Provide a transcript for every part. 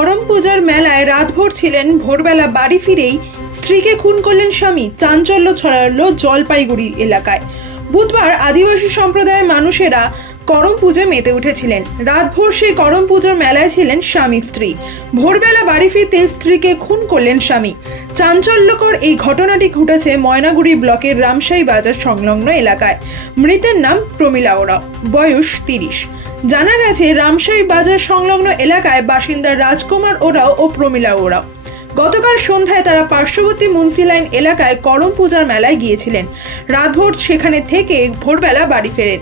করম পূজার মেলায় রাতভর ছিলেন, ভোরবেলা বাড়ি ফিরেই স্ত্রীকে খুন করলেন স্বামী, চাঞ্চল্য ছড়ালো জলপাইগুড়ি এলাকায়। বুধবার আদিবাসী সম্প্রদায়ের মানুষেরা করম পুজো মেতে উঠেছিলেন। রাতভর সেই করম পুজোর মেলায় ছিলেন স্বামী স্ত্রী। ভোরবেলা বাড়ি ফিরতে স্ত্রীকে খুন করলেন স্বামী। চাঞ্চল্যকর এই ঘটনাটি ঘটেছে ময়নাগুড়ি ব্লকের রামশাই বাজার সংলগ্ন এলাকায়। মৃতের নাম প্রমিলা ওরাও বয়স তিরিশ। জানা গেছে রামশাই বাজার সংলগ্ন এলাকায় বাসিন্দা রাজকুমার ওরাও ও প্রমিলা ওরাও। গতকাল সন্ধ্যায় তারা পার্শ্ববর্তী মুন্সি লাইন এলাকায় করম পূজার মেলায় গিয়েছিলেন। রাতভর সেখানে থেকে ভোরবেলা বাড়ি ফেরেন।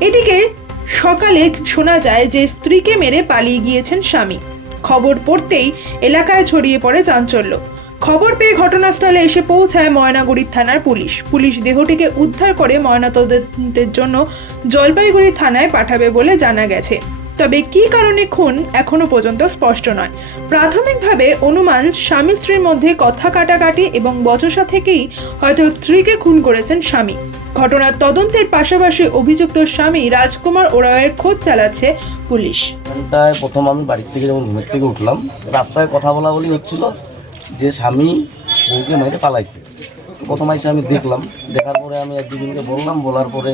এদিকে সকালে শোনা যায় যে স্ত্রীকে মেরে পালিয়ে গিয়েছেন স্বামী। খবর পড়তেই এলাকায় ছড়িয়ে পড়ে চাঞ্চল্য। খবর পেয়ে ঘটনাস্থলে এসে পৌঁছায় ময়নাগুড়ি থানার পুলিশ। পুলিশ দেহটিকে উদ্ধার করে ময়নাতদন্তের জন্য জলপাইগুড়ি থানায় পাঠাবে বলে জানা গেছে। তবে কী কারণে খুন এখনও পর্যন্ত স্পষ্ট নয়। প্রাথমিকভাবে অনুমান স্বামী স্ত্রীর মধ্যে কথা কাটাকাটি এবং বচসা থেকেই হয়তো স্ত্রীকে খুন করেছেন স্বামী। ঘটনার তদন্তের পাশাপাশি অভিযুক্ত স্বামী রাজকুমার ওরাওয়ের খোঁজ চালাচ্ছে পুলিশ। ঘন্টায় প্রথম আমি বাড়ির থেকে যখন ঘুমের থেকে উঠলাম, রাস্তায় কথা বলা বলি হচ্ছিল যে স্বামী বউকে মেরে পালাইছে। প্রথম এসে আমি দেখলাম, দেখার পরে আমি এক দুজনকে বললাম, বলার পরে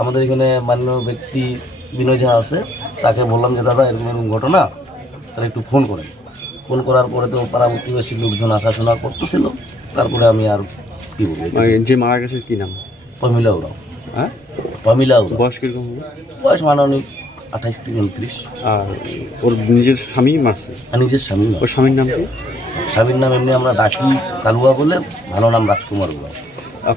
আমাদের এখানে মান্য ব্যক্তি বিনয় ঝা আছে তাকে বললাম যে দাদা এরকম এরকম ঘটনা। তাহলে একটু ফোন করেন। ফোন করার পরে তো পাড়া প্রতিবেশী লোকজন আসাশোনা করতেছিল। তারপরে আমি আর কি বলব? যে মারা গেছে কি নাম? পমিলা ওরাও। হ্যাঁ? পমিলা ওরাও। বয়স কীরকম বয়স মাননীয় আঠাইশ থেকে উনত্রিশ। আর ওর নিজের স্বামী মারছে? আর নিজের স্বামী ওর স্বামীর নাম কি? স্বামীর নাম এমনি আমরা ডাকি কালুয়া বলে ভালো নাম রাজকুমার বলে।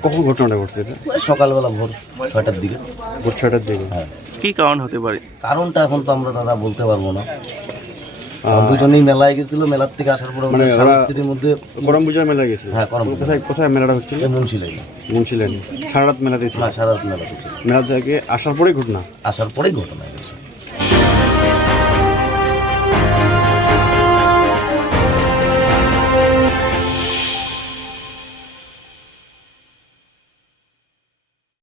কখন ঘটনাটা ঘটছে এটা? সকালবেলা ভোর ছয়টার দিকে। ভোর ছয়টার দিকে। হ্যাঁ। কি কারণ হতে পারে? কারণটা এখন তো আমরা দাদা বলতে পারব না। দুজনেই মেলায় গেছিল মেলার থেকে আসার পরে মানে স্ত্রীর মধ্যে করম পূজার মেলা গেছে হ্যাঁ, করম কোথায় কোথায় মেলাটা হচ্ছিল? মুন্সিলাই। মুন্সিলেন সারা রাত মেলাতে ছিল? সারা রাত মেলাতে মেলা থেকে আসার পরেই ঘটনা? আসার পরেই ঘটনা।